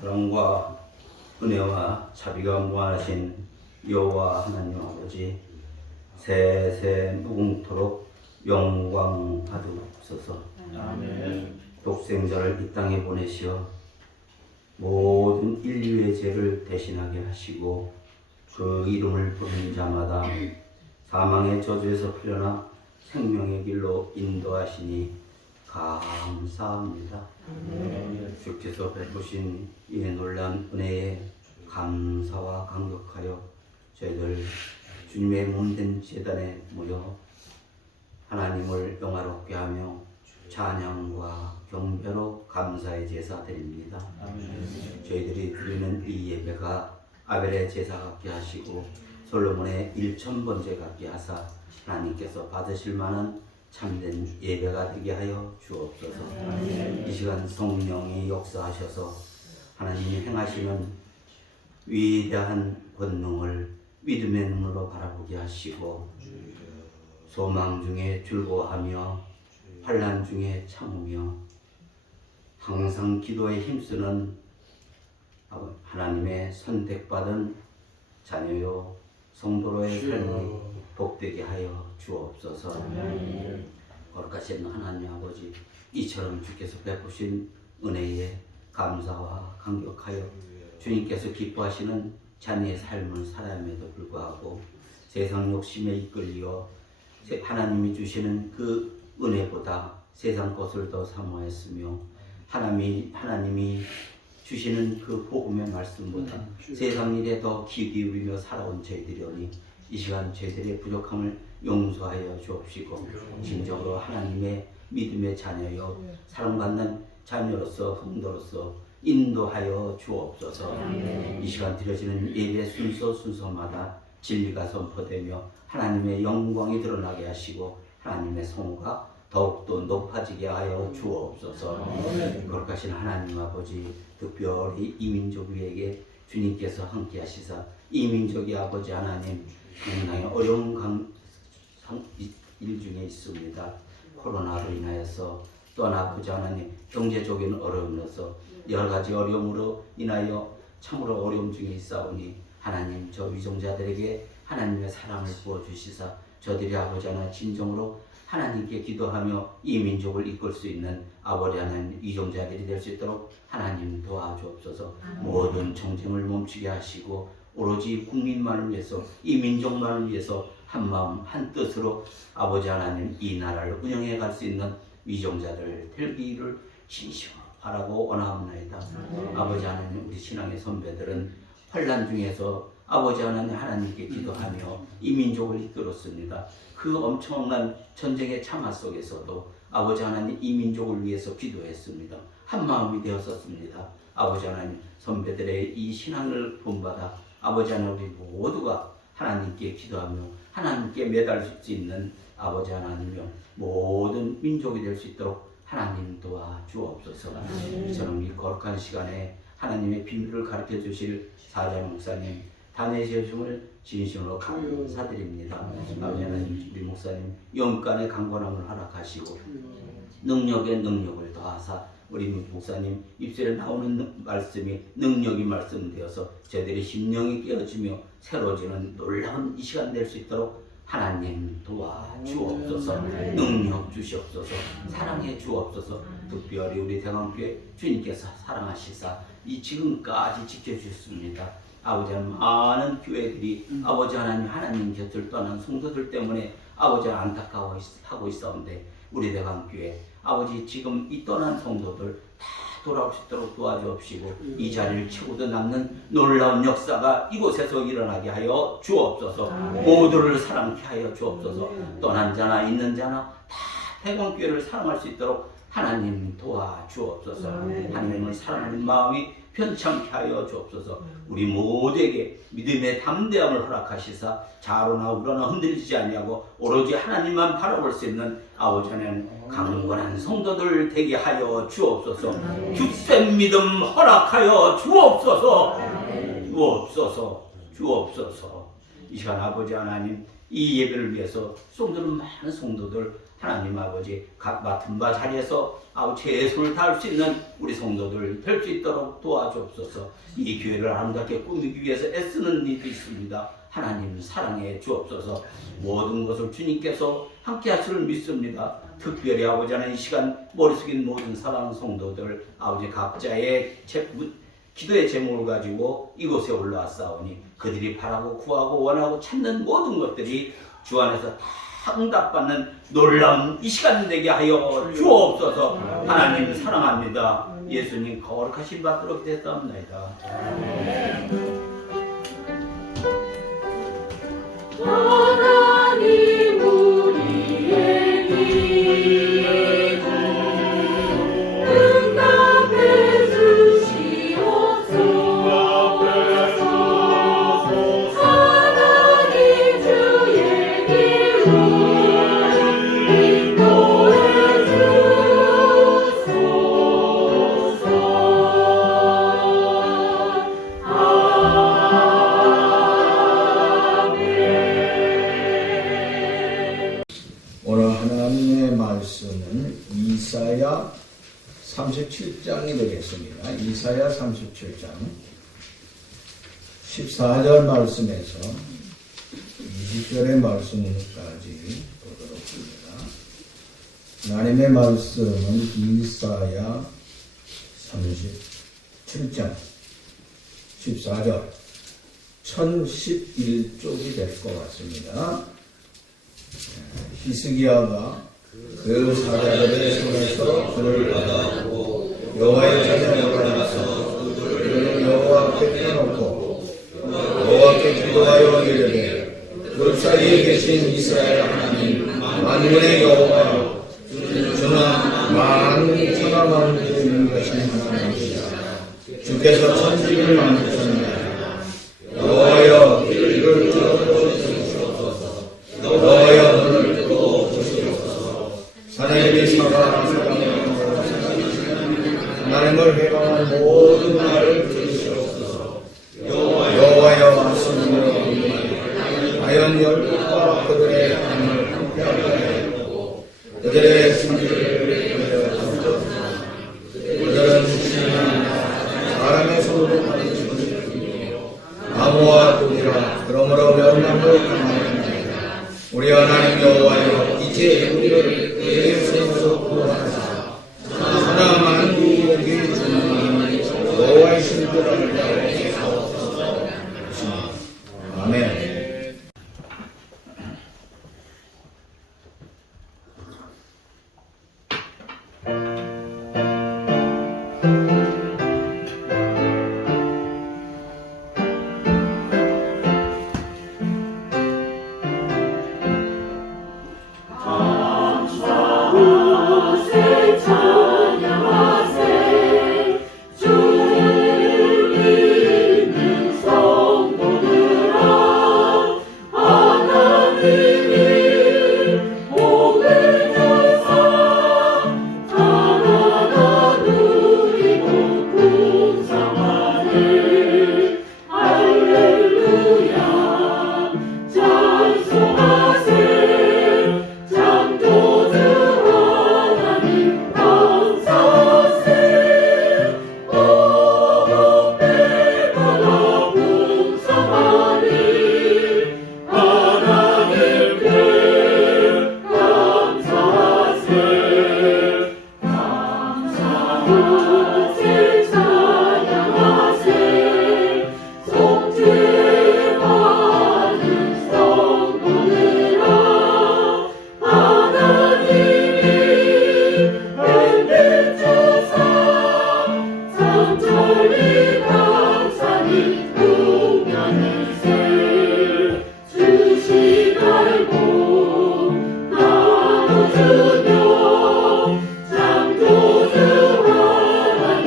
사랑과 은혜와 자비가 무한하신 여호와 하나님 아버지, 세세 무궁토록 영광 받으옵소서. 아멘. 독생자를 이 땅에 보내시어 모든 인류의 죄를 대신하게 하시고 그 이름을 부르는 자마다 사망의 저주에서 풀려나 생명의 길로 인도하시니 감사합니다. 주께서 베푸신 이 놀라운 은혜에 감사와 감격하여 저희들 주님의 몸된 제단에 모여 하나님을 영화롭게 하며 찬양과 경배로 감사의 제사 드립니다. 저희들이 드리는 이 예배가 아벨의 제사 같게 하시고 솔로몬의 1000번째 같게 하사 하나님께서 받으실 만한 참된 예배가 되게 하여 주옵소서. 이 시간 성령이 역사하셔서 하나님이 행하시는 위대한 권능을 믿음의 눈으로 바라보게 하시고 소망 중에 즐거워하며 환난 중에 참으며 항상 기도에 힘쓰는 하나님의 선택받은 자녀요 성도로의 삶이 복되게 하여 주옵소서. 거룩하신 하나님 아버지, 이처럼 주께서 베푸신 은혜에 감사와 감격하여 주님께서 기뻐하시는 자녀의 삶을 살아야에도 불구하고 세상 욕심에 이끌려 하나님이 주시는 그 은혜보다 세상 것을 더 사모했으며 하나님이 주시는 그 복음의 말씀보다 세상 일에 더 귀 기울이며 살아온 저희들이오니 이 시간 저희들의 부족함을 용서하여 주옵시고 진정으로 하나님의 믿음의 자녀여 사랑받는 자녀로서 성도로서 인도하여 주옵소서. 이 시간 드려지는 예배 순서마다 진리가 선포되며 하나님의 영광이 드러나게 하시고 하나님의 성호가 더욱더 높아지게 하여 주옵소서. 거룩하신 하나님 아버지, 특별히 이 민족 위에게 주님께서 함께 하시사 이 민족의 아버지 하나님 상당히 어려운 일 중에 있습니다. 코로나로 인하여서 또한 아버지 하나님 경제적인 어려움으로서 여러 가지 어려움으로 인하여 참으로 어려움 중에 있사오니 하나님 저 위정자들에게 하나님의 사랑을 부어주시사 저들이 아버지 하나님 진정으로 하나님께 기도하며 이 민족을 이끌 수 있는 아버지 하나님 위정자들이 될 수 있도록 하나님 도와주옵소서. 모든 정쟁을 멈추게 하시고 오로지 국민만을 위해서 이 민족만을 위해서 한마음 한뜻으로 아버지 하나님 이 나라를 운영해 갈 수 있는 위정자들 되기를 진심으로 바라고 원하옵나이다. 아버지 하나님 우리 신앙의 선배들은 환난 중에서 아버지 하나님께 기도하며 이 민족을 이끌었습니다. 그 엄청난 전쟁의 참화 속에서도 아버지 하나님 이 민족을 위해서 기도했습니다. 한 마음이 되었었습니다. 아버지 하나님 선배들의 이 신앙을 본받아 아버지 하나님 우리 모두가 하나님께 기도하며 하나님께 매달릴 수 있는 아버지 하나님이여 모든 민족이 될 수 있도록 하나님 도와 주옵소서. 저는 이 거룩한 시간에 하나님의 비밀을 가르쳐 주실 사장 목사님 다니셔심을 진심으로 감사드립니다. 아버지 하나님 우리 목사님 영간의 강건함을 허락하시고 능력의 능력을 더하사 우리 목사님 입술에 나오는 말씀이 능력이 말씀되어서 저희들의 심령이 깨어지며 새로워지는 놀라운 이 시간 될 수 있도록 하나님 도와주옵소서. 능력 주시옵소서. 사랑해 주옵소서. 특별히 우리 대강교회 주님께서 사랑하시사 이 지금까지 지켜주셨습니다. 아버지 하나님 많은 교회들이 아버지 하나님 곁을 떠난 성도들 때문에 아버지 안타까워하고 있었는데 우리 대강교회 아버지 지금 이 떠난 성도들 다 돌아올 수 있도록 도와주옵시고 이 자리를 채우도 남는 놀라운 역사가 이곳에서 일어나게 하여 주옵소서. 모두를 사랑케 하여 주옵소서. 떠난 자나 있는 자나 다 대강교회를 사랑할 수 있도록 하나님 도와주옵소서. 하나님을 사랑하는 마음이 편찮게 하여 주옵소서. 우리 모두에게 믿음의 담대함을 허락하시사 자로나 우로나 흔들리지 아니하고 오로지 하나님만 바라볼 수 있는 아버지 하나님 강건한 성도들 되게 하여 주옵소서. 굳센 믿음 허락하여 주옵소서. 주옵소서. 이 시간 아버지 하나님 이 예배를 위해서 송도는 많은 성도들 하나님 아버지 각 맡은 바 자리에서 최선을 다할 수 있는 우리 성도들 될 수 있도록 도와주옵소서. 이 교회를 아름답게 꾸미기 위해서 애쓰는 일이 있습니다. 하나님 사랑해 주옵소서. 모든 것을 주님께서 함께 하시를 믿습니다. 특별히 아버지 하나님 이 시간 머리 숙인 모든 사랑하는 성도들 아버지 각자의 기도의 제목을 가지고 이곳에 올라왔사오니 그들이 바라고 구하고 원하고 찾는 모든 것들이 주 안에서 다 응답받는 놀라운 이 시간 되게 하여 주옵소서. 하나님 사랑합니다. 예수님 거룩하신 받도록 됐사옵나이다. 하나님 우리의 기도 응답해 주시옵소서. 하나님 주의 길로 인도해 주소서. 오늘 하나님의 말씀은 이사야 37장이 되겠습니다. 이사야 37장 14절 말씀에서 20절의 말씀까지 보도록 합니다. 하나님의 말씀은 이사야 37장 14절 1011쪽이 될 것 같습니다. 히스기야가 그 사자들의 손에서 그를 받아오고 여호와의 전에 올라가서 그를 여호와 앞에 펴놓고 여호와께 기도하여 이르되 그 사이에 계신 이스라엘 하나님 만군의 여호와여 주는 만 천하 만민을 이루신 하나님이시라. 주께서 천지를 만드셨나이다. 여호와여 이를 뚫어주시옵소서. 여호와여 눈을 뜨고 보시옵소서. 하나님이 사과하시며 하나님을 회방한 모든 말을 들으시옵소서. 여호와여 말씀으로 하연 열국과 그들의 하나님을 함께하게 하고 그들의 승리를 보여주소서. 그들은 사람의 손으로 받으시고 나무와 독이라 그러므로 멸망을 당하였나이다. 우리 하나님 여호와여 이제 우리를 그의 손에서 구원하사 천하 만국이 주는 여호와의 신들을 알게 하옵소서. 아멘. 주여 창조주 하나님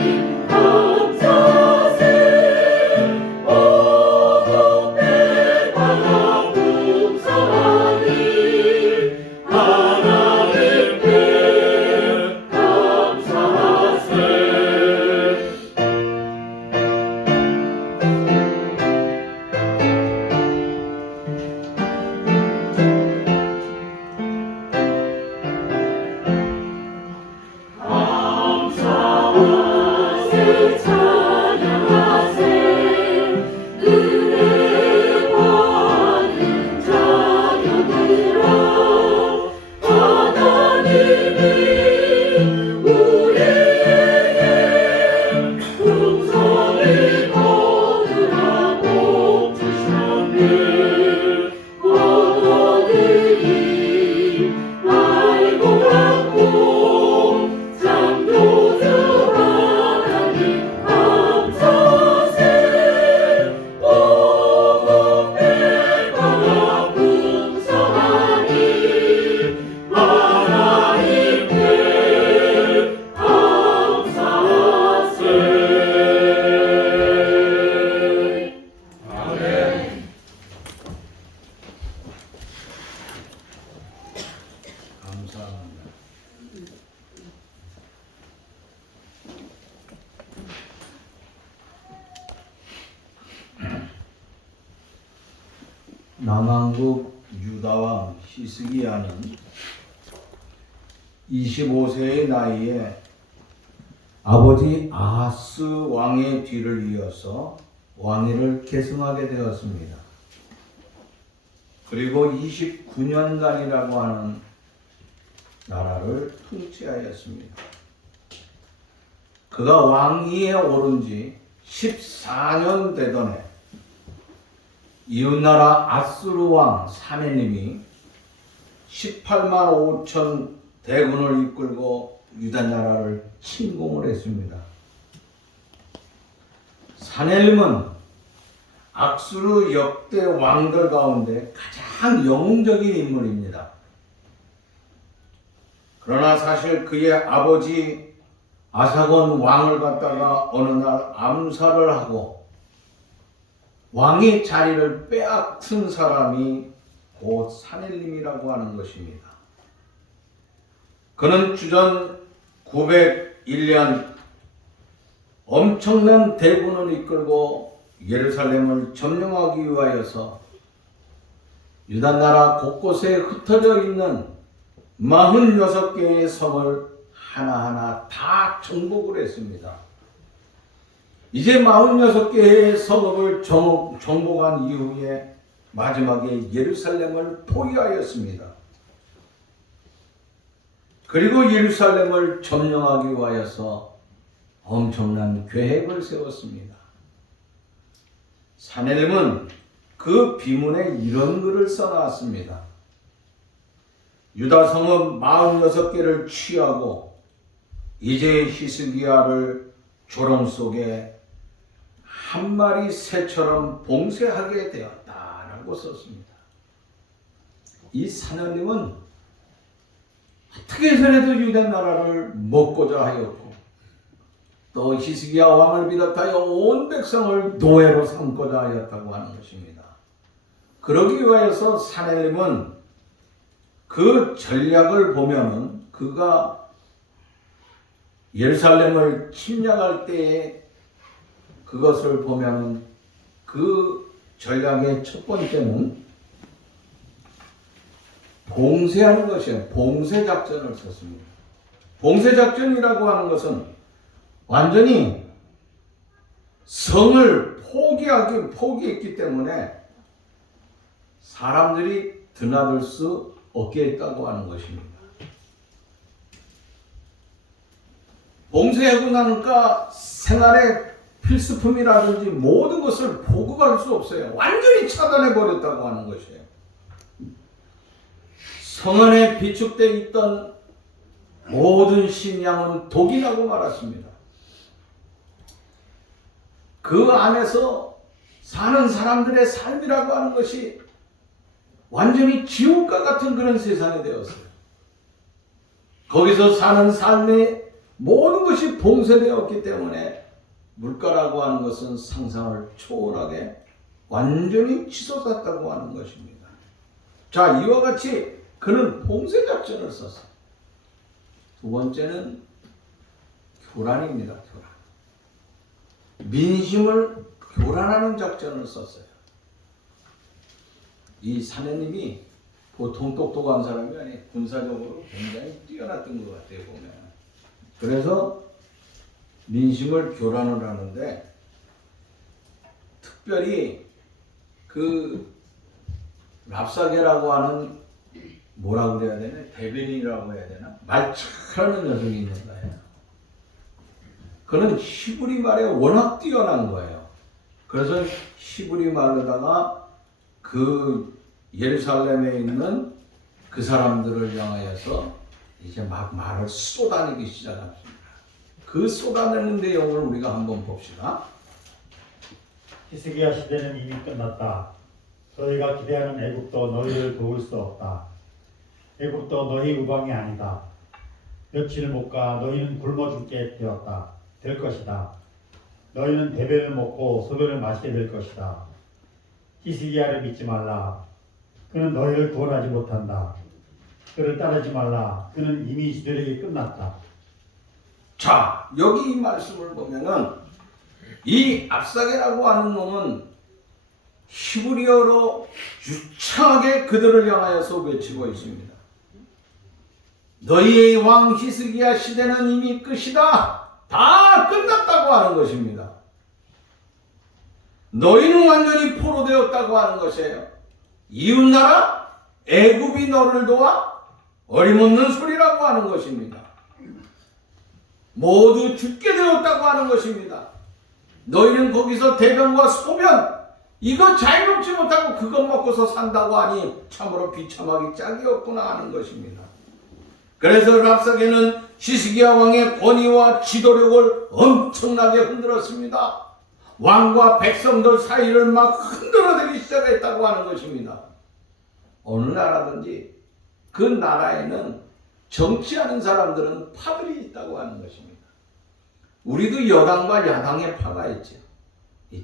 찬양하세 은혜 받은 자녀들아 하나님이 우리에게 풍성히 거두라고 주셨네 얻어들이 알고 받고 창조주 하나님 감사세 오곡 내가 풍성하니 하나님께 감사세 감사합니다. 남왕국 유다왕 히스기야는 25세의 나이에 아버지 아하스 왕의 뒤를 이어서 왕위를 계승하게 되었습니다. 그리고 29년간이라고 하는 나라를 통치하였습니다. 그가 왕위에 오른 지 14년 되던 해 이웃나라 아수르 왕 사네님이 18만 5천 대군을 이끌고 유다 나라를 침공을 했습니다. 사네림은 아수르 역대 왕들 가운데 가장 영웅적인 인물입니다. 그러나 사실 그의 아버지 아사곤 왕을 갖다가 어느 날 암살을 하고 왕의 자리를 빼앗은 사람이 곧 사넬림이라고 하는 것입니다. 그는 주전 901년 엄청난 대군을 이끌고 예루살렘을 점령하기 위하여서 유다 나라 곳곳에 흩어져 있는 46개의 성을 하나하나 다 정복을 했습니다. 이제 46개의 성읍을 정복한 이후에 마지막에 예루살렘을 포위하였습니다. 그리고 예루살렘을 점령하기 위하여서 엄청난 계획을 세웠습니다. 사네림은 그 비문에 이런 글을 써놨습니다. 유다 성읍 46개를 취하고 이제 히스기야를 조롱 속에 한 마리 새처럼 봉쇄하게 되었다라고 썼습니다. 이 사내림은 어떻게 해서라도 유다 나라를 먹고자 하였고 또 히스기야 왕을 비롯하여 온 백성을 노예로 삼고자 하였다고 하는 것입니다. 그러기 위하여서 사내림은 그 전략을 보면은 그가 예루살렘을 침략할 때에 그것을 보면은 그 전략의 첫 번째는 봉쇄하는 것이에요. 봉쇄 작전을 썼습니다. 봉쇄 작전이라고 하는 것은 완전히 성을 포기했기 때문에 사람들이 드나들 수 없게 했다고 하는 것입니다. 봉쇄하고 나니까 생활의 필수품이라든지 모든 것을 보급할 수 없어요. 완전히 차단해 버렸다고 하는 것이에요. 성 안에 비축되어 있던 모든 식량은 독이 나고 말았습니다. 그 안에서 사는 사람들의 삶이라고 하는 것이 완전히 지옥과 같은 그런 세상이 되었어요. 거기서 사는 삶의 모든 것이 봉쇄되었기 때문에 물가라고 하는 것은 상상을 초월하게 완전히 치솟았다고 하는 것입니다. 자, 이와 같이 그는 봉쇄 작전을 썼어요. 두 번째는 교란입니다. 교란. 민심을 교란하는 작전을 썼어요. 이 사내님이 보통 똑똑한 사람이 아니에요. 군사적으로 굉장히 뛰어났던 것 같아요, 보면. 그래서 민심을 교란을 하는데 특별히 그 랍사게라고 하는 뭐라고 그래야 되나? 대변인이라고 해야 되나? 말 잘하는 여성이 있는 거예요. 그는 히브리 말에 워낙 뛰어난 거예요. 그래서 히브리 말로다가 그 예루살렘에 있는 그 사람들을 향하여서 이제 막 말을 쏟아내기 시작합니다. 그 쏟아내는 내용을 우리가 한번 봅시다. 히스기야 시대는 이미 끝났다. 너희가 기대하는 애굽도 너희를 도울 수 없다. 애굽도 너희 우방이 아니다. 며칠 못 가 너희는 굶어 죽게 될 것이다. 너희는 대변을 먹고 소변을 마시게 될 것이다. 히스기야를 믿지 말라. 그는 너희를 구원하지 못한다. 그를 따르지 말라. 그는 이미 이스라엘에게 끝났다. 자, 여기 이 말씀을 보면은 이 압사게라고 하는 놈은 히브리어로 유창하게 그들을 향하여서 외치고 있습니다. 너희의 왕 히스기야 시대는 이미 끝이다. 다 끝났다고 하는 것입니다. 너희는 완전히 포로되었다고 하는 것이에요. 이웃나라 애굽이 너를 도와 어림없는 소리라고 하는 것입니다. 모두 죽게 되었다고 하는 것입니다. 너희는 거기서 대변과 소변 이거 자유롭지 못하고 그것 먹고서 산다고 하니 참으로 비참하기 짝이 없구나 하는 것입니다. 그래서 랍사게는 히스기야 왕의 권위와 지도력을 엄청나게 흔들었습니다. 왕과 백성들 사이를 막 흔들어대기 시작했다고 하는 것입니다. 어느 나라든지 그 나라에는 정치하는 사람들은 파들이 있다고 하는 것입니다. 우리도 여당과 야당의 파가 있죠.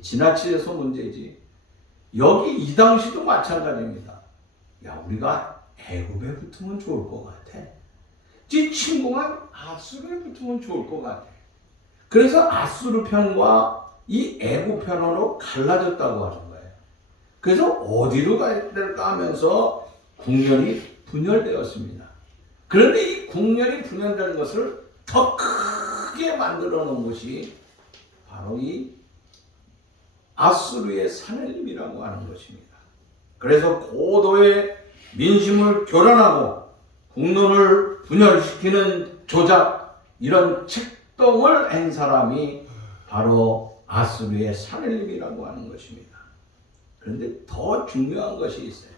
지나치게서 문제지. 여기 이 당시도 마찬가지입니다. 야, 우리가 애굽에 붙으면 좋을 것 같아. 지 침공한 아수르에 붙으면 좋을 것 같아. 그래서 아수르 편과 이 애굽 편으로 갈라졌다고 하는 거예요. 그래서 어디로 가야 될까 하면서 국면이 분열되었습니다. 그런데 이 국면이 분열되는 것을 더 크게 만들어 놓은 것이 바로 이 아수르의 사낼림이라고 하는 것입니다. 그래서 고도의 민심을 교란하고 국론을 분열시키는 조작 이런 책동을 한 사람이 바로 아수르의 사낼림이라고 하는 것입니다. 그런데 더 중요한 것이 있어요.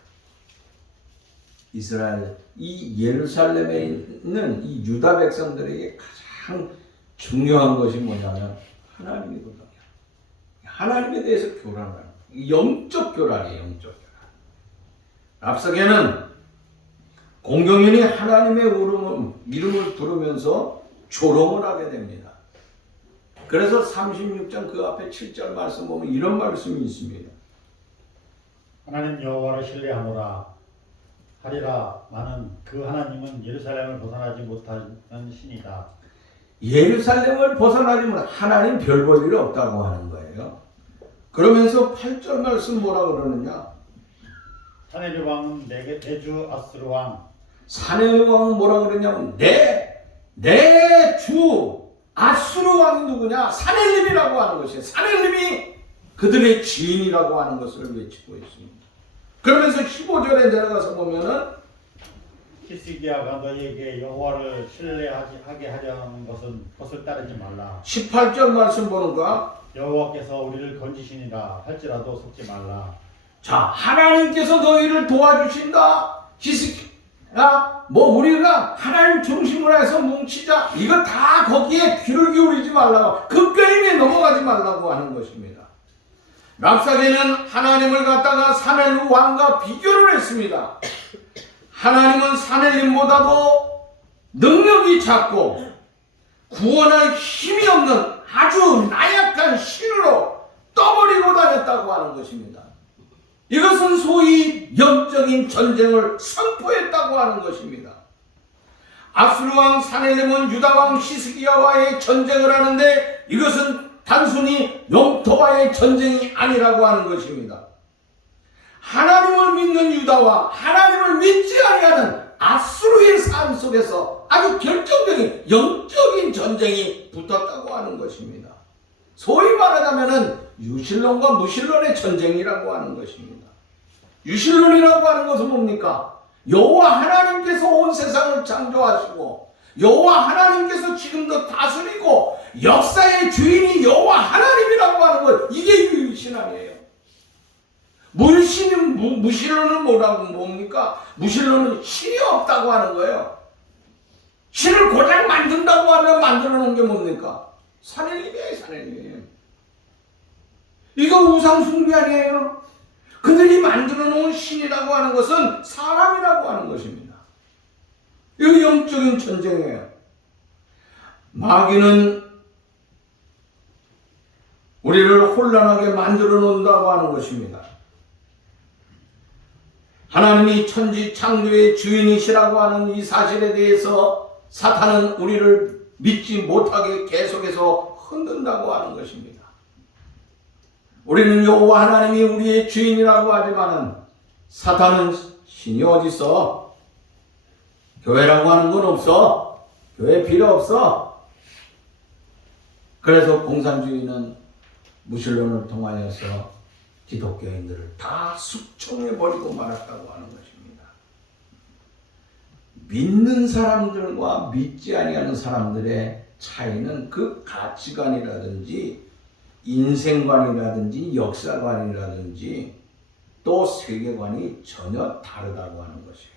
이스라엘, 이 예루살렘에 있는 이 유다 백성들에게 가장 중요한 것이 뭐냐면 하나님이거든요. 하나님에 대해서 교란하는 영적 교란이에요. 영적 교란. 랍사게는 공경연이 하나님의 이름을 부르면서 조롱을 하게 됩니다. 그래서 36장 그 앞에 7절 말씀 보면 이런 말씀이 있습니다. 하나님 여호와를 신뢰하노라 하리라. 많은 그 하나님은 예루살렘을 벗어나지 못하는 신이다. 예루살렘을 벗어나지 못하는 하나님 별 볼 일 없다고 하는 거예요. 그러면서 8절 말씀 뭐라 그러느냐? 사내립 왕은 내 주 아수르 왕. 사내립 왕은 뭐라 그러냐면 내 주 아수르 왕이 누구냐? 사내립이라고 하는 것이에요. 사내립이 그들의 지인이라고 하는 것을 외치고 있습니다. 그러면서 15절에 내려가서 보면은 히스기야가 너희에게 여호와를 신뢰하게 하려는 것을 따르지 말라. 18절 말씀 보는가? 여호와께서 우리를 건지시니라 할지라도 속지 말라. 자, 하나님께서 너희를 도와주신다. 히스기야, 우리가 하나님 중심으로 해서 뭉치자. 이거 다 거기에 귀를 기울이지 말라고, 그 게임에 넘어가지 말라고 하는 것입니다. 랍사게는 하나님을 갖다가 사넬림 왕과 비교를 했습니다. 하나님은 사넬림보다도 능력이 작고 구원할 힘이 없는 아주 나약한 신으로 떠버리고 다녔다고 하는 것입니다. 이것은 소위 영적인 전쟁을 선포했다고 하는 것입니다. 아수르 왕 사넬림은 유다 왕 히스기야와의 전쟁을 하는데 이것은 단순히 영토와의 전쟁이 아니라고 하는 것입니다. 하나님을 믿는 유다와 하나님을 믿지 아니하는 아수르의 삶 속에서 아주 결정적인 영적인 전쟁이 붙었다고 하는 것입니다. 소위 말하자면은 유실론과 무실론의 전쟁이라고 하는 것입니다. 유실론이라고 하는 것은 뭡니까? 여호와 하나님께서 온 세상을 창조하시고 여호와 하나님께서 지금도 다스리고 역사의 주인이 여호와 하나님이라고 하는 것, 이게 유일신앙이에요. 무실론은 뭡니까? 무실론은 신이 없다고 하는 거예요. 신을 고작 만든다고 하면 만들어 놓은 게 뭡니까? 산해림이에요, 산해림. 이거 우상 숭배 아니에요? 그들이 만들어 놓은 신이라고 하는 것은 사람이라고 하는 것입니다. 이거 영적인 전쟁이에요. 마귀는 우리를 혼란하게 만들어 놓는다고 하는 것입니다. 하나님이 천지 창조의 주인이시라고 하는 이 사실에 대해서 사탄은 우리를 믿지 못하게 계속해서 흔든다고 하는 것입니다. 우리는 여호와 하나님이 우리의 주인이라고 하지만은 사탄은 신이 어디 있어? 교회라고 하는 건 없어. 교회 필요 없어. 그래서 공산주의는 무신론을 통하여서 기독교인들을 다 숙청해버리고 말았다고 하는 것입니다. 믿는 사람들과 믿지 아니하는 사람들의 차이는 그 가치관이라든지 인생관이라든지 역사관이라든지 또 세계관이 전혀 다르다고 하는 것이에요.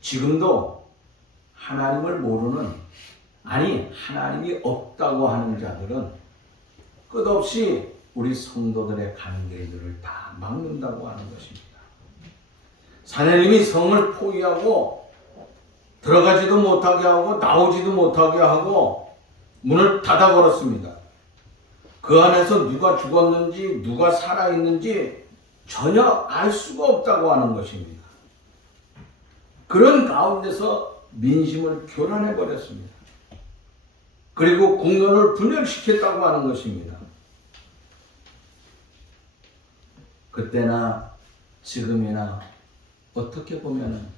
지금도 하나님을 모르는, 아니 하나님이 없다고 하는 자들은 끝없이 우리 성도들의 가는 길들을 다 막는다고 하는 것입니다. 산해림이 성을 포위하고 들어가지도 못하게 하고 나오지도 못하게 하고 문을 닫아 걸었습니다. 그 안에서 누가 죽었는지 누가 살아있는지 전혀 알 수가 없다고 하는 것입니다. 그런 가운데서 민심을 교란해 버렸습니다. 그리고 국론을 분열시켰다고 하는 것입니다. 그때나 지금이나 어떻게 보면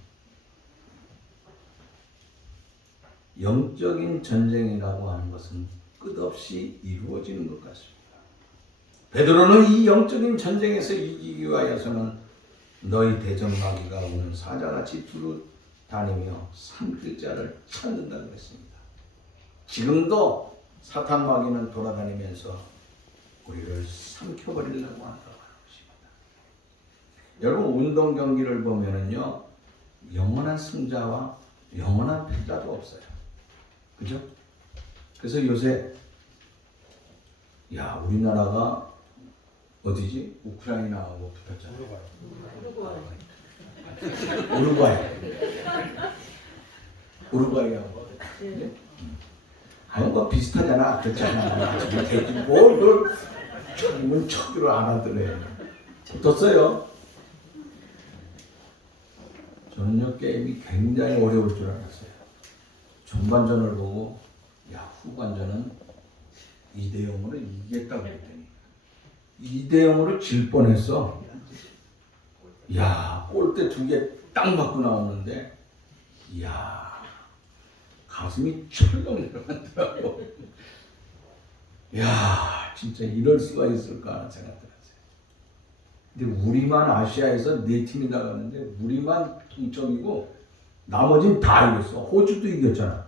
영적인 전쟁이라고 하는 것은 끝없이 이루어지는 것 같습니다. 베드로는 이 영적인 전쟁에서 이기기 위하여서는 너희 대적마귀가 오는 사자같이 두루 다니며 삼킬 자를 찾는다고 했습니다. 지금도 사탄 마귀는 돌아다니면서 우리를 삼켜버리려고 한다고 하는 것입니다. 여러분, 운동 경기를 보면은요, 영원한 승자와 영원한 패자도 없어요. 그죠? 그래서 요새 우리나라가 어디지? 우크라이나하고 붙었잖아요. 우루과이하고. 뭐 비슷하잖아. 그렇잖아. 뭘 전문 척으로 알아들어요. 붙었어요. 저는요, 게임이 굉장히 어려울 줄 알았어요. 전반전을 보고 후반전은 2대0으로 이기겠다고 그랬더니 2대0으로 질 뻔했어. 골대 2개 딱 맞고 나오는데 가슴이 철렁 내려가더라고. 진짜 이럴 수가 있을까 하는 생각 들었어요. 근데 우리만 아시아에서 4팀이 나갔는데 우리만 동점이고 나머지는 다 이겼어. 호주도 이겼잖아.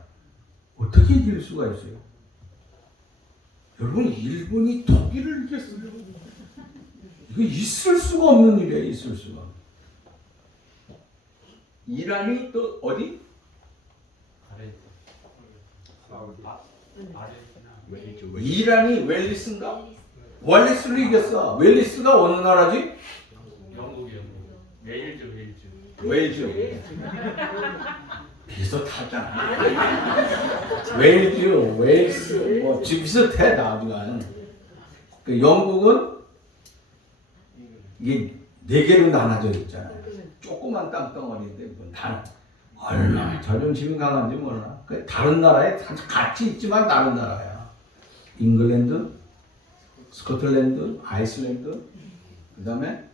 어떻게 이길 수가 있어요? 여러분, 일본이 독일을 이겼어요. 이거 있을 수가 없는 일이에요. 있을 수가. 이란이 또 어디? 이란이 웰리스인가? 웰리스를 이겼어. 웰리스가 어느 나라지? 영국이요. 웨일즈. 웨일즈. 비슷하잖아. 웨일즈, 웨일스, 비슷해 나중에. 그 영국은 이게 4개로 나눠져 있잖아. 조그만 땅덩어리인데 다 얼마나 자존심이 강한지 몰라. 다른 나라에 같이 있지만 다른 나라야. 잉글랜드, 스코틀랜드, 아이슬랜드, 그 다음에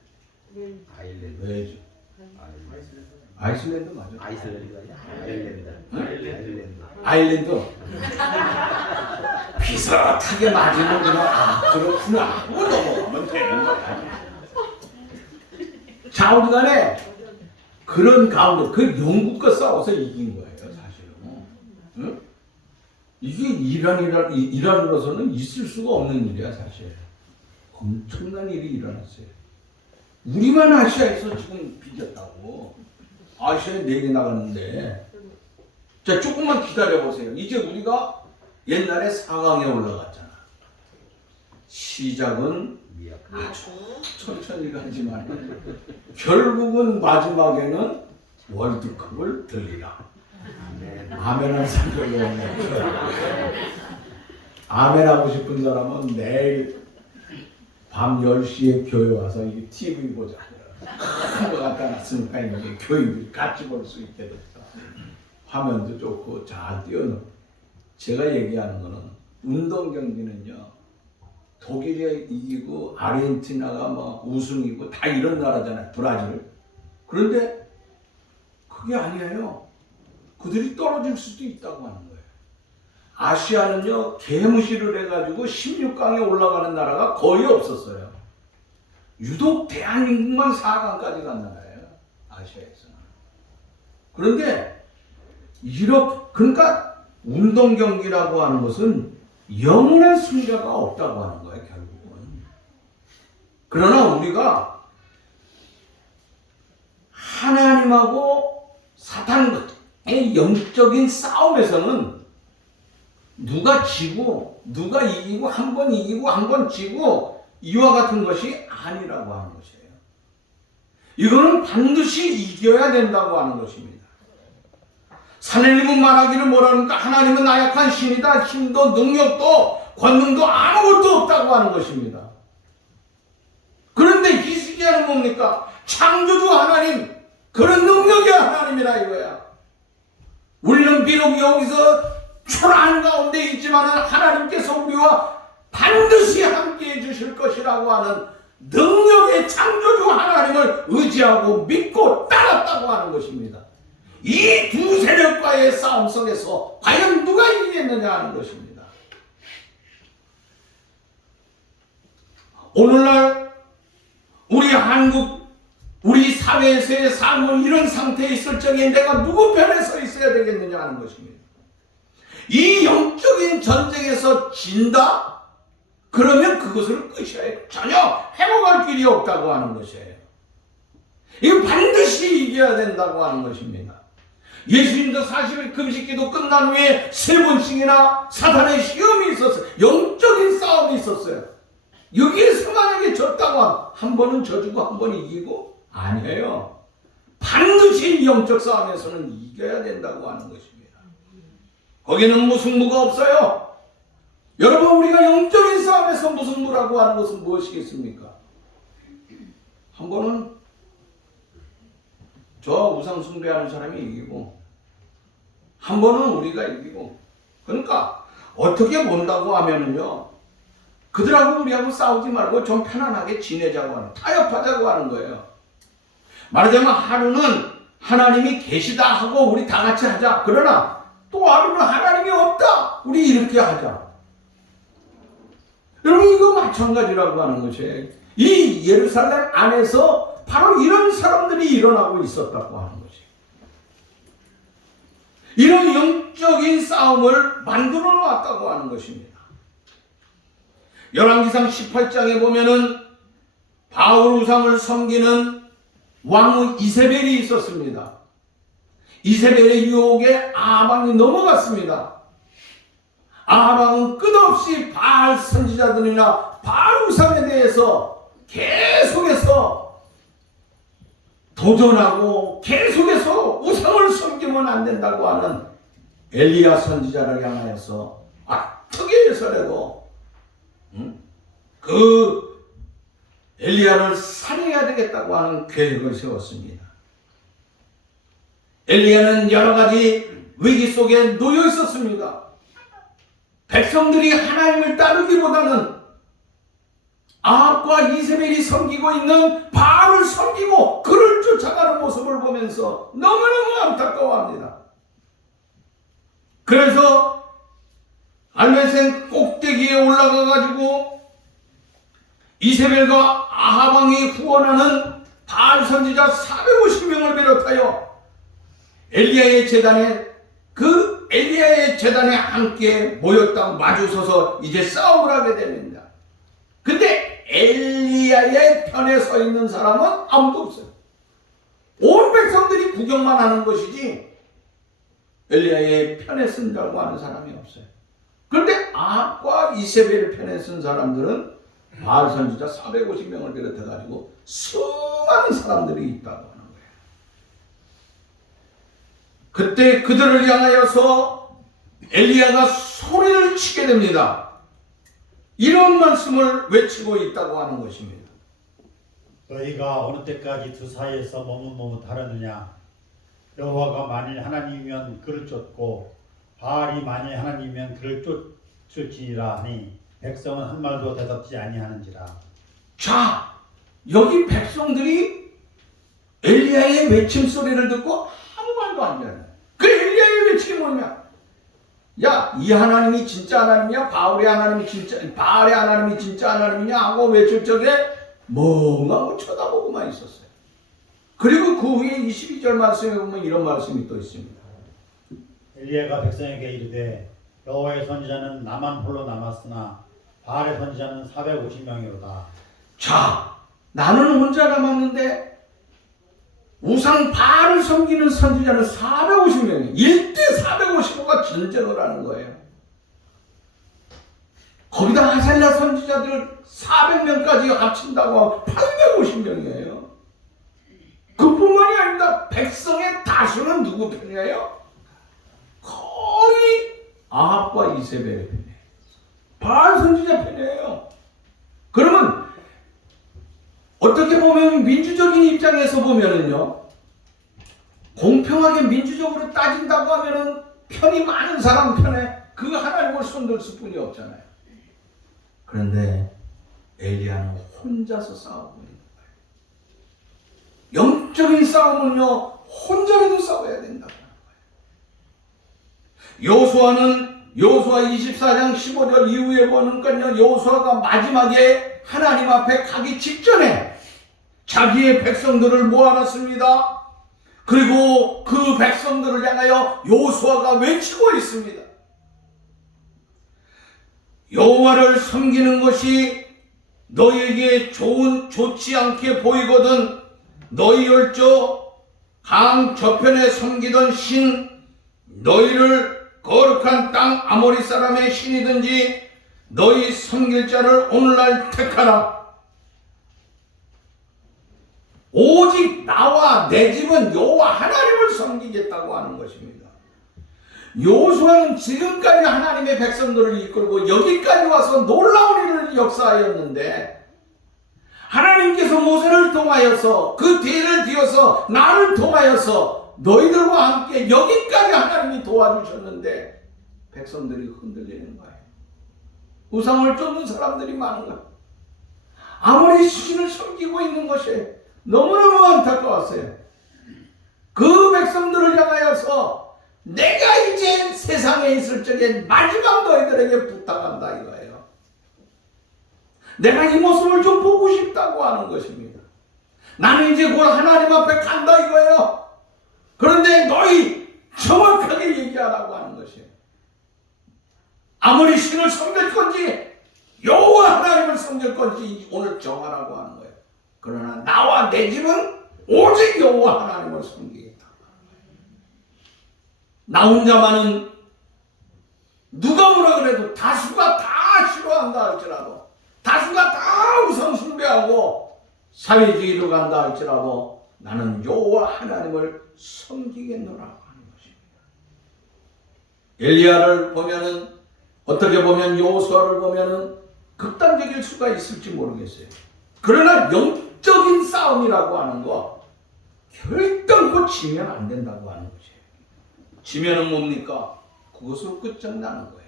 아일랜드. 왜죠? 아일랜드. 아이슬란드 맞아. 아이슬란드가 아니라 아일랜드. 아일랜드. 비슷하게 맞으면 그냥 그렇구나 하고 넘어가면 되는 거야. 자, 어디간에 그런 가운데 그 영국과 싸워서 이긴 거예요, 사실은. 응? 이게 이란으로서는 있을 수가 없는 일이야, 사실. 엄청난 일이 일어났어요. 우리만 아시아에서 지금 비겼다고. 아시아에 4개 나갔는데. 자, 조금만 기다려보세요. 이제 우리가 옛날에 4강에 올라갔잖아. 시작은 아주 천천히 가지만 결국은 마지막에는 월드컵을 들리라. 아멘한 사람이 없네. 아멘하고 싶은 사람은 내일 밤 10시에 교회 와서 이게 TV 보자. 큰 거 갖다 놨으니까 이게 교인들이 같이 볼 수 있게 됐다. 화면도 좋고 잘 띄워놓고. 제가 얘기하는 거는 운동 경기는요. 독일이 이기고 아르헨티나가 막 우승이고 다 이런 나라잖아요. 브라질. 그런데 그게 아니에요. 그들이 떨어질 수도 있다고 하는 거예요. 아시아는요. 개무시를 해가지고 16강에 올라가는 나라가 거의 없었어요. 유독 대한민국만 4강까지 간 나라예요. 아시아에서는. 그런데 그러니까 운동 경기라고 하는 것은 영원한 승자가 없다고 하는 거예요, 결국은. 그러나 우리가 하나님하고 사탄의 영적인 싸움에서는 누가 지고 누가 이기고 한 번 이기고 한 번 지고 이와 같은 것이 아니라고 하는 것이에요. 이거는 반드시 이겨야 된다고 하는 것입니다. 사내님은 말하기를 뭐라니까 하나님은 나약한 신이다. 힘도 능력도 권능도 아무것도 없다고 하는 것입니다. 그런데 히스기야는 뭡니까? 창조주 하나님, 그런 능력이 하나님이라 이거야. 우리는 비록 여기서 초라한 가운데 있지만 하나님께서 우리와 반드시 함께해 주실 것이라고 하는 능력의 창조주 하나님을 의지하고 믿고 따랐다고 하는 것입니다. 이 두 세력과의 싸움 속에서 과연 누가 이기겠느냐 하는 것입니다. 오늘날 우리 한국, 우리 사회에서의 삶은 이런 상태에 있을 적에 내가 누구 편에 서 있어야 되겠느냐 하는 것입니다. 이 영적인 전쟁에서 진다? 그러면 그것을 끝이에요. 전혀 회복할 길이 없다고 하는 것이에요. 이거 반드시 이겨야 된다고 하는 것입니다. 예수님도 40일 금식기도 끝난 후에 3번씩이나 사탄의 시험이 있었어요. 영적인 싸움이 있었어요. 여기에서 만약에 졌다고 하면 한 번은 져주고 한 번 이기고? 아니에요. 반드시 영적 싸움에서는 이겨야 된다고 하는 것입니다. 거기는 무승부가 없어요. 여러분, 우리가 영적인 싸움에서 무승부라고 하는 것은 무엇이겠습니까? 한 번은 저 우상 숭배하는 사람이 이기고 한 번은 우리가 이기고. 그러니까 어떻게 본다고 하면은요, 그들하고 우리하고 싸우지 말고 좀 편안하게 지내자고 하는, 타협하자고 하는 거예요. 말하자면 하루는 하나님이 계시다 하고 우리 다 같이 하자. 그러나 또 하루는 하나님이 없다, 우리 이렇게 하자. 여러분, 이거 마찬가지라고 하는 것이에요. 이 예루살렘 안에서 바로 이런 사람들이 일어나고 있었다고 하는 것이. 이런 영적인 싸움을 만들어 놓았다고 하는 것입니다. 열왕기상 18장에 보면은 바울 우상을 섬기는 왕후 이세벨이 있었습니다. 이세벨의 유혹에 아방이 넘어갔습니다. 아방은 끝없이 바알 선지자들이나 바알 우상에 대해서 계속해서 도전하고 계속해서 우상을 섬기면 안 된다고 하는 엘리야 선지자를 향하여서 악하게 해서라도 그 엘리야를 살해해야 되겠다고 하는 계획을 세웠습니다. 엘리야는 여러 가지 위기 속에 놓여 있었습니다. 백성들이 하나님을 따르기보다는 아합과 이세벨이 섬기고 있는 바알을 섬기고 그를 쫓아가는 모습을 보면서 너무너무 안타까워합니다. 그래서 갈멜산 꼭대기에 올라가 가지고 이세벨과 아합 왕이 후원하는 바알 선지자 450명을 비롯하여 엘리야의 재단에 함께 모였다고 마주서서 이제 싸움을 하게 됩니다. 근데 엘리야의 편에 서 있는 사람은 아무도 없어요. 온 백성들이 구경만 하는 것이지 엘리야의 편에 쓴다고 하는 사람이 없어요. 그런데 아합과 이세벨의 편에 쓴 사람들은 바알 선지자 450명을 비롯해 가지고 수많은 사람들이 있다고 하는 거예요. 그때 그들을 향하여서 엘리야가 소리를 치게 됩니다. 이런 말씀을 외치고 있다고 하는 것입니다. 너희가 어느 때까지 두 사이에서 머뭇머뭇하려느냐? 여호와가 만일 하나님이면 그를 쫓고 바알이 만일 하나님이면 그를 쫓을지니라 하니 백성은 한 말도 대답지 아니하는지라. 자, 여기 백성들이 엘리야의 외침 소리를 듣고 아무 말도 안 해요. 그 엘리야의 외침이 뭐냐? 야, 이 하나님이 진짜 하나님이야? 바알의 하나님이 진짜 하나님이냐? 하고 외칠 적에 멍하고 쳐다보고만 있었어요. 그리고 그 후에 22절 말씀에 보면 이런 말씀이 또 있습니다. 엘리야가 백성에게 이르되 여호와의 선지자는 나만 홀로 남았으나 바알의 선지자는 450명이로다. 자, 나는 혼자 남았는데 우상 바알을 섬기는 선지자는 450명이에요. 1대 455가 전쟁을 하는 거예요. 거기다 아셀라 선지자들 400명까지 합친다고 하면 850명이에요. 그뿐만이 아닙니다. 백성의 다수는 누구 편이에요? 거의 아합과 이세벨의 편이에요. 바알 선지자 편이에요. 그러면 어떻게 보면 민주적인 입장에서 보면은요, 공평하게 민주적으로 따진다고 하면은 편이 많은 사람 편에 그 하나님을 손들 수뿐이 없잖아요. 그런데 엘리야는 혼자서 싸우고 있는 거예요. 영적인 싸움은요, 혼자라도 싸워야 된다고 하는 거예요. 여호수아 24장 15절 이후에 보니까요, 여호수아가 마지막에 하나님 앞에 가기 직전에 자기의 백성들을 모아놨습니다. 그리고 그 백성들을 향하여 여호수아가 외치고 있습니다. 여호와를 섬기는 것이 너희에게 좋지 않게 보이거든 너희 열조 강 저편에 섬기던 신 너희를 거룩한 땅 아모리 사람의 신이든지 너희 섬길 자를 오늘날 택하라. 오직 나와 내 집은 여호와 하나님을 섬기겠다고 하는 것입니다. 여호수아는 지금까지 하나님의 백성들을 이끌고 여기까지 와서 놀라운 일을 역사하였는데 하나님께서 모세를 통하여서 그 뒤를 뒤어서 나를 통하여서 너희들과 함께 여기까지 하나님이 도와주셨는데 백성들이 흔들리는 거예요. 우상을 쫓는 사람들이 많은 거예요. 아무리 신을 섬기고 있는 것이 너무너무 안타까웠어요. 그 백성들을 향하여서 내가 이제 세상에 있을 적에 마지막 너희들에게 부탁한다 이거예요. 내가 이 모습을 좀 보고 싶다고 하는 것입니다. 나는 이제 곧 하나님 앞에 간다 이거예요. 그런데 너희 정확하게 얘기하라고 하는 것이에요. 아무리 신을 섬길 건지 여호와 하나님을 섬길 건지 오늘 정하라고 하는 거예요. 그러나 나와 내 집은 오직 여호와 하나님을 섬기겠다. 나 혼자만은 누가 뭐라 그래도 다수가 다 싫어한다 할지라도 다수가 다 우상 숭배하고 사회주의로 간다 할지라도 나는 여호와 하나님을 섬기겠노라고 하는 것입니다. 엘리야를 보면은 어떻게 보면 여호수아를 보면은 극단적일 수가 있을지 모르겠어요. 그러나 영적인 싸움이라고 하는 거 결단코 지면 안 된다고 하는 거죠. 지면은 뭡니까? 그것으로 끝장나는 거예요.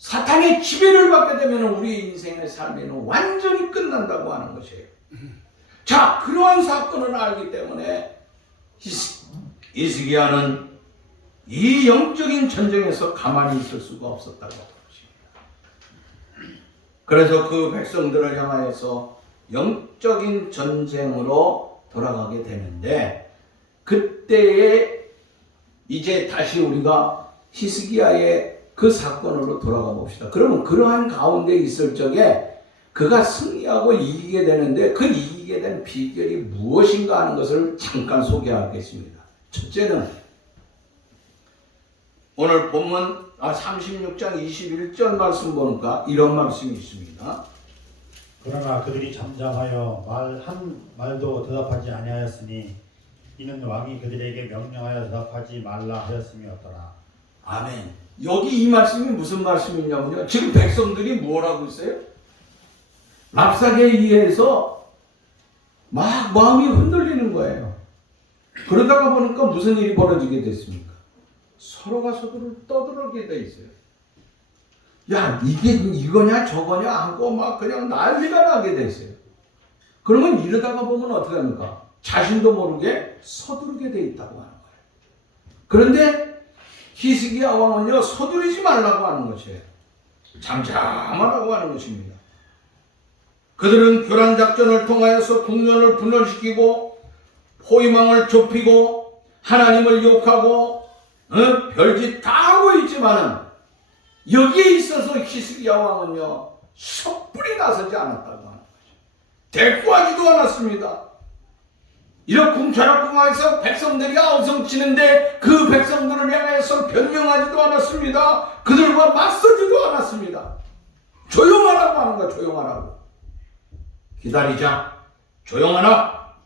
사탄의 지배를 받게 되면 우리 인생의 삶에는 완전히 끝난다고 하는 것이에요. 자, 그러한 사건을 알기 때문에 히스기야는 이 영적인 전쟁에서 가만히 있을 수가 없었다고 하는 것입니다. 그래서 그 백성들을 향하여서 영적인 전쟁으로 돌아가게 되는데, 그때에 이제 다시 우리가 히스기야의 그 사건으로 돌아가 봅시다. 그러면 그러한 가운데 있을 적에 그가 승리하고 이기게 되는데 그 이기게 된 비결이 무엇인가 하는 것을 잠깐 소개하겠습니다. 첫째는 오늘 본문 36장 21절 말씀 보니까 이런 말씀이 있습니다. 그러나 그들이 잠잠하여 말 한 말도 대답하지 아니하였으니 이는 왕이 그들에게 명령하여 대답하지 말라 하였음이었더라. 아멘. 여기 이 말씀이 무슨 말씀이냐면요, 지금 백성들이 뭘 하고 있어요? 랍사게에 의해서 막 마음이 흔들리는 거예요. 그러다가 보니까 무슨 일이 벌어지게 됐습니까? 서로가 서로를 떠들게 돼 있어요. 야, 이게 이거냐 저거냐 하고 막 그냥 난리가 나게 됐어요. 그러면 이러다가 보면 어떻게 합니까? 자신도 모르게 서두르게 돼 있다고 하는 거예요. 그런데 히스기야 왕은요, 서두르지 말라고 하는 것이에요. 잠잠하라고 하는 것입니다. 그들은 교란 작전을 통하여서 국면을 분열시키고 포위망을 좁히고 하나님을 욕하고 별짓 다 하고 있지만은 여기에 있어서 히스기야 왕은요, 섣불리 나서지 않았다고 하는 거죠. 대꾸하지도 않았습니다. 이런 궁차락궁하에서 백성들이 아우성치는데 그 백성들을 향해서 변명하지도 않았습니다. 그들과 맞서지도 않았습니다. 조용하라고 하는 거야. 조용하라고. 기다리자. 조용하라.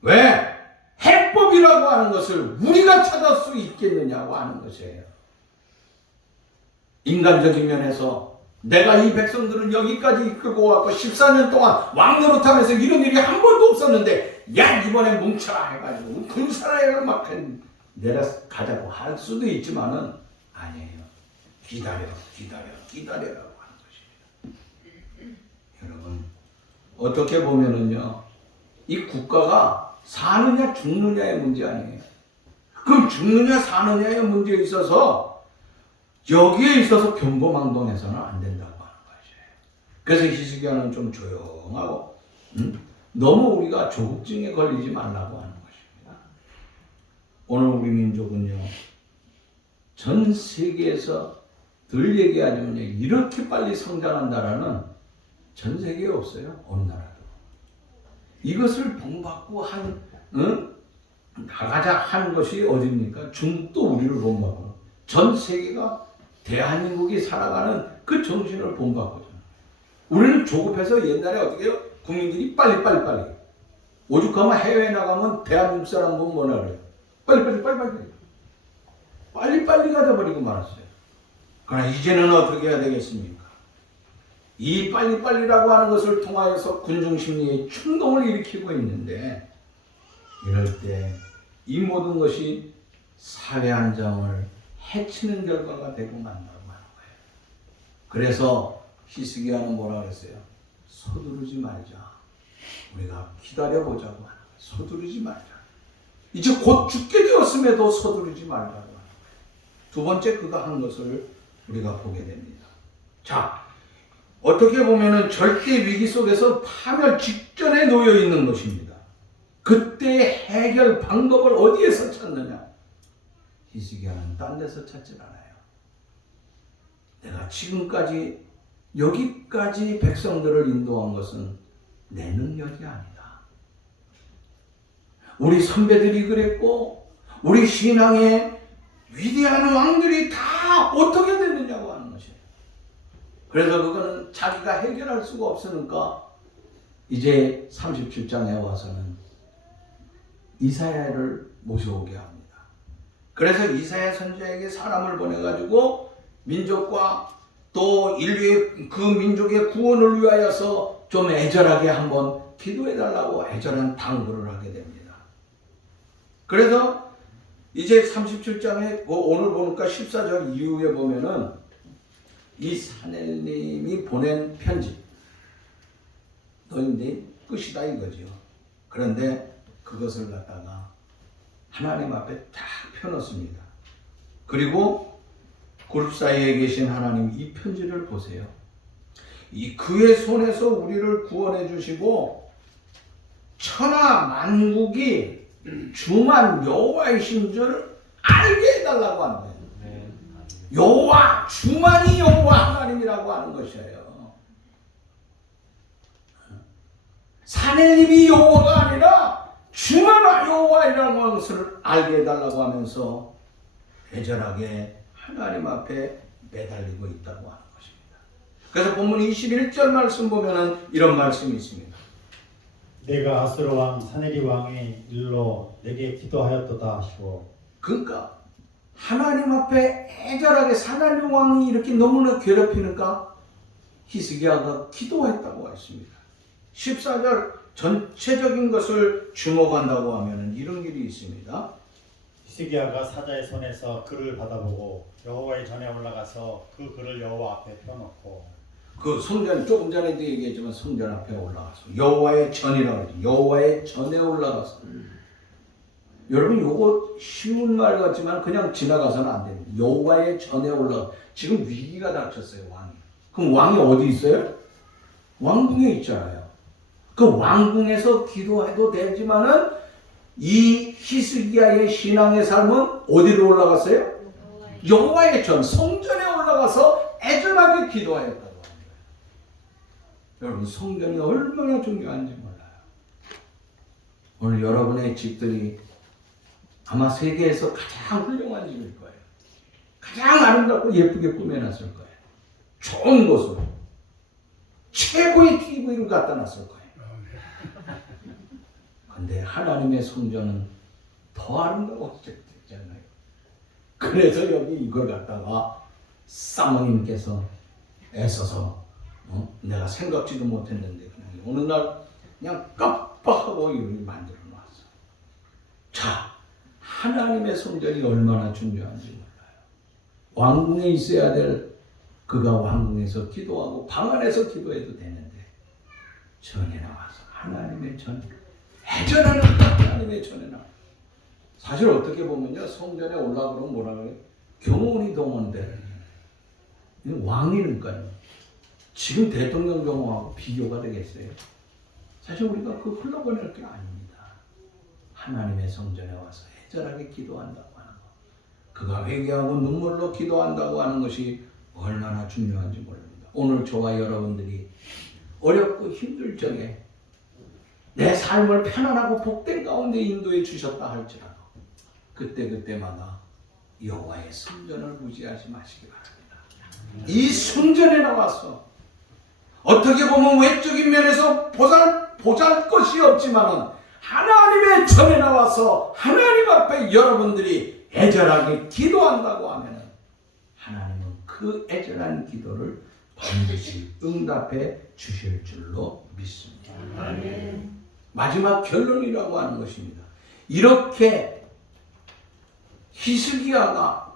왜? 해법이라고 하는 것을 우리가 찾을 수 있겠느냐고 하는 것이에요. 인간적인 면에서 내가 이 백성들을 여기까지 이끌고 왔고 14년 동안 왕 노릇하면서 이런 일이 한 번도 없었는데, 야, 이번에 뭉쳐라 해가지고 군사를 막 내려가자고 할 수도 있지만은 아니에요. 기다려라고 하는 것입니다. 여러분, 어떻게 보면은요, 이 국가가 사느냐 죽느냐의 문제 아니에요. 그럼 죽느냐 사느냐의 문제에 있어서 여기에 있어서 경고망동해서는 안 된다고 하는 것이에요. 그래서 히스기야는 좀 조용하고 너무 우리가 조급증에 걸리지 말라고 하는 것입니다. 오늘 우리 민족은요, 전 세계에서 늘 얘기하지만 이렇게 빨리 성장한다라는 전 세계에 없어요. 어느 나라도. 이것을 본받고 나가자 하는 것이 어디입니까? 중국도 우리를 본받고 전 세계가 대한민국이 살아가는 그 정신을 본받거든요. 우리는 조급해서 옛날에 어떻게 해요? 국민들이 빨리. 오죽하면 해외에 나가면 대한민국 사람 보면 뭐라 그래요? 빨리 가져버리고 말았어요. 그러나 이제는 어떻게 해야 되겠습니까? 이 빨리라고 하는 것을 통하여서 군중심리의 충동을 일으키고 있는데, 이럴 때 이 모든 것이 사회 안정을 해치는 결과가 되고 만다고 하는 거예요. 그래서 히스기야는 뭐라 그랬어요? 서두르지 말자. 우리가 기다려보자고 하는 거예요. 서두르지 말자. 이제 곧 죽게 되었음에도 서두르지 말자고 하는 거예요. 두 번째 그가 한 것을 우리가 보게 됩니다. 자, 어떻게 보면은 절대 위기 속에서 파멸 직전에 놓여 있는 것입니다. 그때 해결 방법을 어디에서 찾느냐? 히스기야는 딴 데서 찾질 않아요. 내가 지금까지 여기까지 백성들을 인도한 것은 내 능력이 아니다. 우리 선배들이 그랬고 우리 신앙의 위대한 왕들이 다 어떻게 됐느냐고 하는 것이에요. 그래서 그거는 자기가 해결할 수가 없으니까 이제 37장에 와서는 이사야를 모셔오게 합니다. 그래서 이사야 선지자에게 사람을 보내가지고 민족과 또 인류의 그 민족의 구원을 위하여서 좀 애절하게 한번 기도해달라고 애절한 당부를 하게 됩니다. 그래서 이제 37장에 오늘 보니까 14절 이후에 보면은 이 사내님이 보낸 편지 너희들 끝이다 이거죠. 그런데 그것을 갖다가 하나님 앞에 딱 펴놓습니다. 그리고 그룹 사이에 계신 하나님 이 편지를 보세요. 이 그의 손에서 우리를 구원해 주시고 천하 만국이 주만 여호와이신 줄 알게 해달라고 하는 거예요. 여호와, 주만이 여호와 하나님이라고 하는 것이에요. 사내님이 여호와가 아니라 주만 여호와이라는 것을 알게 해달라고 하면서 애절하게 하나님 앞에 매달리고 있다고 하는 것입니다. 그래서 본문 21절 말씀 보면은 이런 말씀이 있습니다. 내가 아수르 왕 사네리 왕의 일로 내게 기도하였도다 하시고. 그러니까 하나님 앞에 애절하게 사나리 왕이 이렇게 너무나 괴롭히니까 히스기야가 기도했다고 했습니다. 14절 전체적인 것을 주목한다고 하면 이런 길이 있습니다. 히스기야가 사자의 손에서 글을 받아보고 여호와의 전에 올라가서 그 글을 여호와 앞에 펴놓고. 그 성전 조금 전에도 얘기했지만 성전 앞에 올라가서 여호와의 전이라고 하죠. 여호와의 전에 올라가서. 여러분 요거 쉬운 말 같지만 그냥 지나가서는 안 됩니다. 여호와의 전에 올라가. 지금 위기가 닥쳤어요, 왕이. 그럼 왕이 어디 있어요? 왕궁에 있잖아요. 그 왕궁에서 기도해도 되지만은 이 히스기야의 신앙의 삶은 어디로 올라갔어요? 여호와의 전, 성전에 올라가서 애절하게 기도하였다고 합니다. 여러분 성전이 얼마나 중요한지 몰라요. 오늘 여러분의 집들이 아마 세계에서 가장 훌륭한 집일 거예요. 가장 아름답고 예쁘게 꾸며놨을 거예요. 좋은 곳으로 최고의 TV를 갖다 놨을 거예요. 근데 하나님의 성전은 더 아름다워 됐잖아요. 그래서 여기 이걸 갖다가 사모님께서 애써서 내가 생각지도 못했는데 그냥 어느 날 그냥 깜빡하고 이걸 만들어 놨어. 자, 하나님의 성전이 얼마나 중요한지 몰라요. 왕궁에 있어야 될 그가 왕궁에서 기도하고 방 안에서 기도해도 되는데 전에 나와서 하나님의 전, 애절하는 하나님의 전에 나와. 사실 어떻게 보면요, 성전에 올라가면 뭐라 그래요? 경호원이 동원되는 왕이니까요. 지금 대통령 경호하고 비교가 되겠어요? 사실 우리가 그 흘러보낼 게 아닙니다. 하나님의 성전에 와서 애절하게 기도한다고 하는 것, 그가 회개하고 눈물로 기도한다고 하는 것이 얼마나 중요한지 모릅니다. 오늘 저와 여러분들이 어렵고 힘들 적에 내 삶을 편안하고 복된 가운데 인도해 주셨다 할지라도 그때마다 여호와의 성전을 무시하지 마시기 바랍니다. 이 성전에 나와서 어떻게 보면 외적인 면에서 보잘 것이 없지만은 하나님의 전에 나와서 하나님 앞에 여러분들이 애절하게 기도한다고 하면은 하나님은 그 애절한 기도를 반드시 응답해 주실 줄로 믿습니다. 아멘. 마지막 결론이라고 하는 것입니다. 이렇게 히스기야가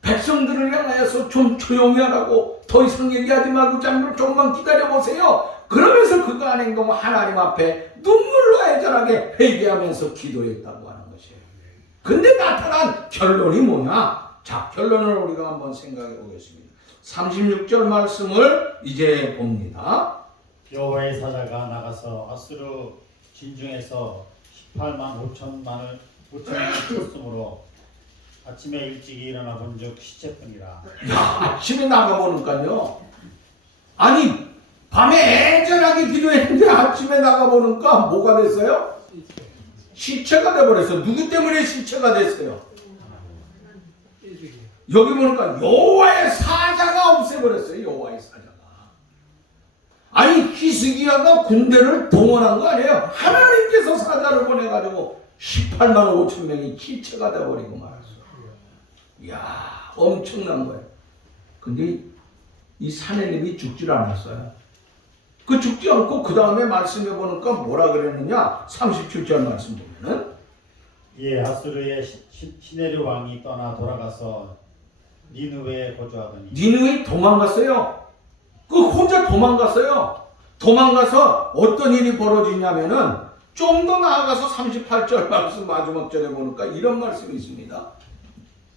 백성들을 향하여서 좀 조용히 하라고, 더 이상 얘기하지 말고 장로 조금만 기다려보세요. 그러면서 그가 한 행동은 하나님 앞에 눈물로 애절하게 회개하면서 기도했다고 하는 것이에요. 근데 나타난 결론이 뭐냐? 자, 결론을 우리가 한번 생각해 보겠습니다. 36절 말씀을 이제 봅니다. 여호와의 사자가 나가서 아수르 진중에서 18만 5천만을 쳤으므로 아침에 일찍 일어나 본즉 시체뿐이라. 야, 아침에 나가보니까요. 아니, 밤에 애절하게 기도했는데 아침에 나가보니까 뭐가 됐어요? 시체가 돼버렸어요. 누구 때문에 시체가 됐어요? 여기 보니까 여호와의 사자가 없애버렸어요. 여호와의 사자가. 아니, 히스기야가 군대를 동원한 거 아니에요. 하나님께서 사자를 보내가지고 18만 5천 명이 시체가 돼버리고 말았어요. 이야, 엄청난 거예요. 근데 이 사내님이 죽질 않았어요. 그 죽지 않고 그 다음에 말씀해 보니까 뭐라 그랬느냐? 37절 말씀 보면은 이에 아수르의 시네르 왕이 떠나 돌아가서 니느웨에 거주하더니 니느웨 도망갔어요. 그 혼자 도망갔어요. 도망가서 어떤 일이 벌어지냐면은 좀 더 나아가서 38절 말씀 마지막 절에 보니까 이런 말씀이 있습니다.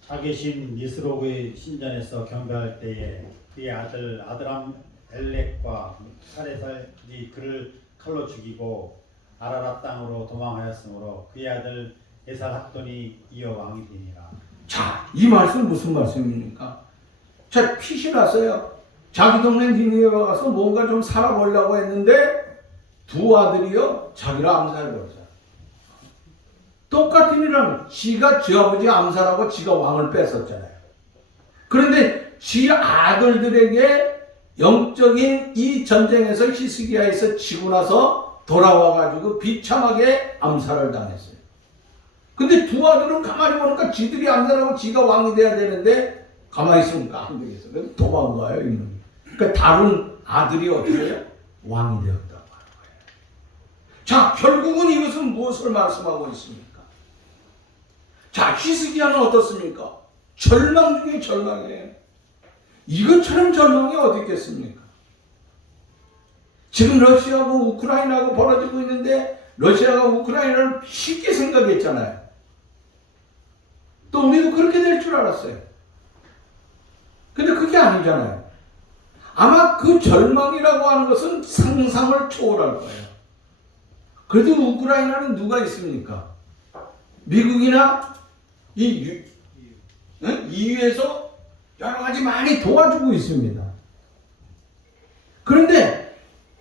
자계신 니스록의 신전에서 경배할 때에 그의 아들 아드람 엘렉과 사레살이 그를 칼로 죽이고 아라랏 땅으로 도망하였으므로 그의 아들 에살학돈이 이어 왕이 되니라. 자, 이 말씀 무슨 말씀입니까? 자, 핏이 났어요. 자기 동네 니느웨에 가서 뭔가 좀 살아보려고 했는데 두 아들이요 자기를 암살해버렸어요. 똑같은 일은 지가 지 아버지 암살하고 지가 왕을 뺏었잖아요. 그런데 지 아들들에게 영적인 이 전쟁에서 히스기야에서 지고 나서 돌아와가지고 비참하게 암살을 당했어요. 근데 두 아들은 가만히 보니까 지들이 암살하고 지가 왕이 돼야 되는데 가만히 있으니까 안 되겠어. 그래서 도망가요, 이놈이. 그러니까 다른 아들이 어떻게 해요? 왕이 되었다고 하는 거예요. 자, 결국은 이것은 무엇을 말씀하고 있습니까? 자, 히스기야는 어떻습니까? 절망 중에 절망이에요. 이것처럼 절망이 어디 있겠습니까? 지금 러시아하고 우크라이나하고 벌어지고 있는데 러시아가 우크라이나를 쉽게 생각했잖아요. 또 우리도 그렇게 될 줄 알았어요. 근데 그게 아니잖아요. 아마 그 절망이라고 하는 것은 상상을 초월할 거예요. 그래도 우크라이나는 누가 있습니까? 미국이나 EU에서 여러 가지 많이 도와주고 있습니다. 그런데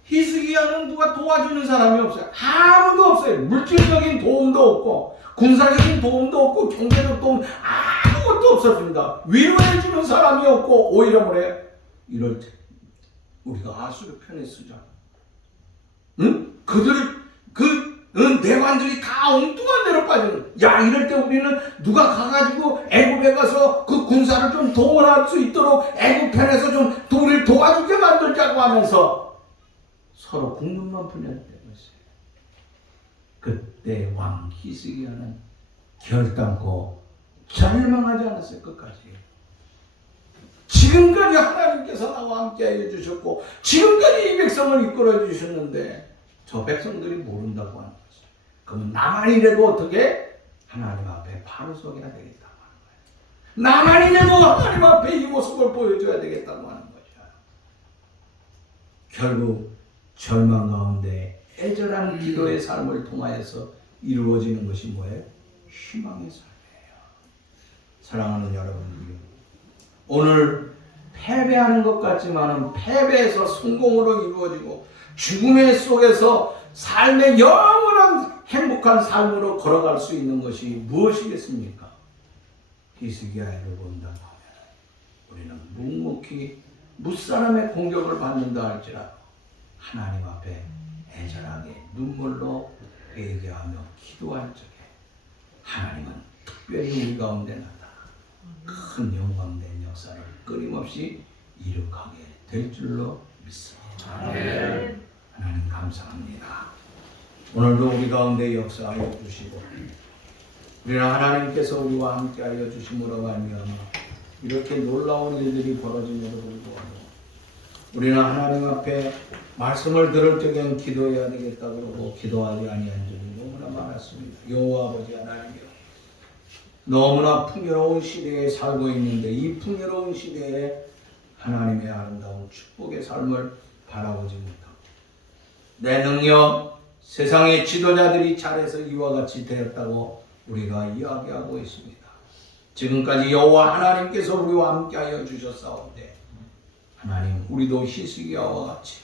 히스기야는 누가 도와주는 사람이 없어요. 아무도 없어요. 물질적인 도움도 없고 군사적인 도움도 없고 경제적 도움 아무것도 없었습니다. 위로해주는 사람이 없고 오히려 뭐래요? 이럴 때 우리가 아수르 편에 쓰자. 응? 내관들이 다 엉뚱한 데로 빠지는. 야, 이럴 때 우리는 누가 가가지고 애굽에 가서 그 군사를 좀 동원할 수 있도록 애굽 편에서 좀 우리를 도와주게 만들자고 하면서 서로 국문만 분열되고 있어요. 그때 왕 히스기야는 결단코 절망하지 않았어요. 끝까지. 지금까지 하나님께서 나와 함께 해주셨고 지금까지 이 백성을 이끌어 주셨는데 저 백성들이 모른다고 하는 거죠. 그러면 나만이라도 어떻게 하나님 앞에 바로 서야 되겠다고 하는 거예요. 나만이라도 하나님 앞에 이 모습을 보여줘야 되겠다고 하는 거죠. 결국 절망 가운데 애절한 기도의 삶을 통하여서 이루어지는 것이 뭐예요? 희망의 삶이에요. 사랑하는 여러분들, 오늘 패배하는 것 같지만은 패배에서 성공으로 이루어지고 죽음의 속에서 삶의 영원한 행복한 삶으로 걸어갈 수 있는 것이 무엇이겠습니까? 히스기야를 본다고 하면 우리는 묵묵히 무사람의 공격을 받는다 할지라도 하나님 앞에 애절하게 눈물로 회개하며 기도할 적에 하나님은 특별히 우리 가운데 나타나 큰 영광된 역사를 끊임없이 이룩하게 될 줄로 믿습니다. 아멘. 하나님 감사합니다. 오늘도 우리 가운데 역사하여 주시고 우리는 하나님께서 우리와 함께하여 주심으로 말미암아 이렇게 놀라운 일들이 벌어지므로 불구하고 우리는 하나님 앞에 말씀을 들을 적엔 기도해야 되겠다 그러고 기도하지 아니한 적이 너무나 많았습니다. 여호와 아버지 하나님이여, 너무나 풍요로운 시대에 살고 있는데 이 풍요로운 시대에 하나님의 아름다운 축복의 삶을 바라보지 못하고 내 능력, 세상의 지도자들이 잘해서 이와 같이 되었다고 우리가 이야기하고 있습니다. 지금까지 여호와 하나님께서 우리와 함께하여 주셨사온데 하나님, 우리도 히스기야와 같이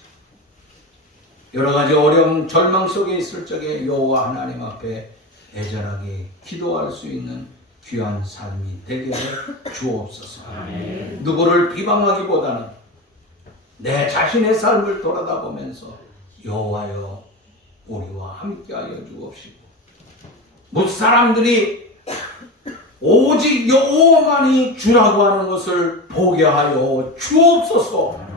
여러 가지 어려움, 절망 속에 있을 적에 여호와 하나님 앞에 애절하게 기도할 수 있는 귀한 삶이 되게 주옵소서. 아멘. 누구를 비방하기보다는 내 자신의 삶을 돌아다보면서 여호와여 우리와 함께하여 주옵시고 무사람들이 오직 여호와만이 주라고 하는 것을 보게 하여 주옵소서.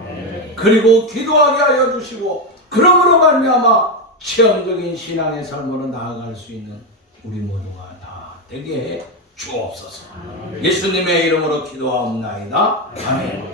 그리고 기도하게 하여 주시고 그러므로 말미암아 체험적인 신앙의 삶으로 나아갈 수 있는 우리 모두가 다 되게 해 주옵소서. 예수님의 이름으로 기도하옵나이다. 아멘.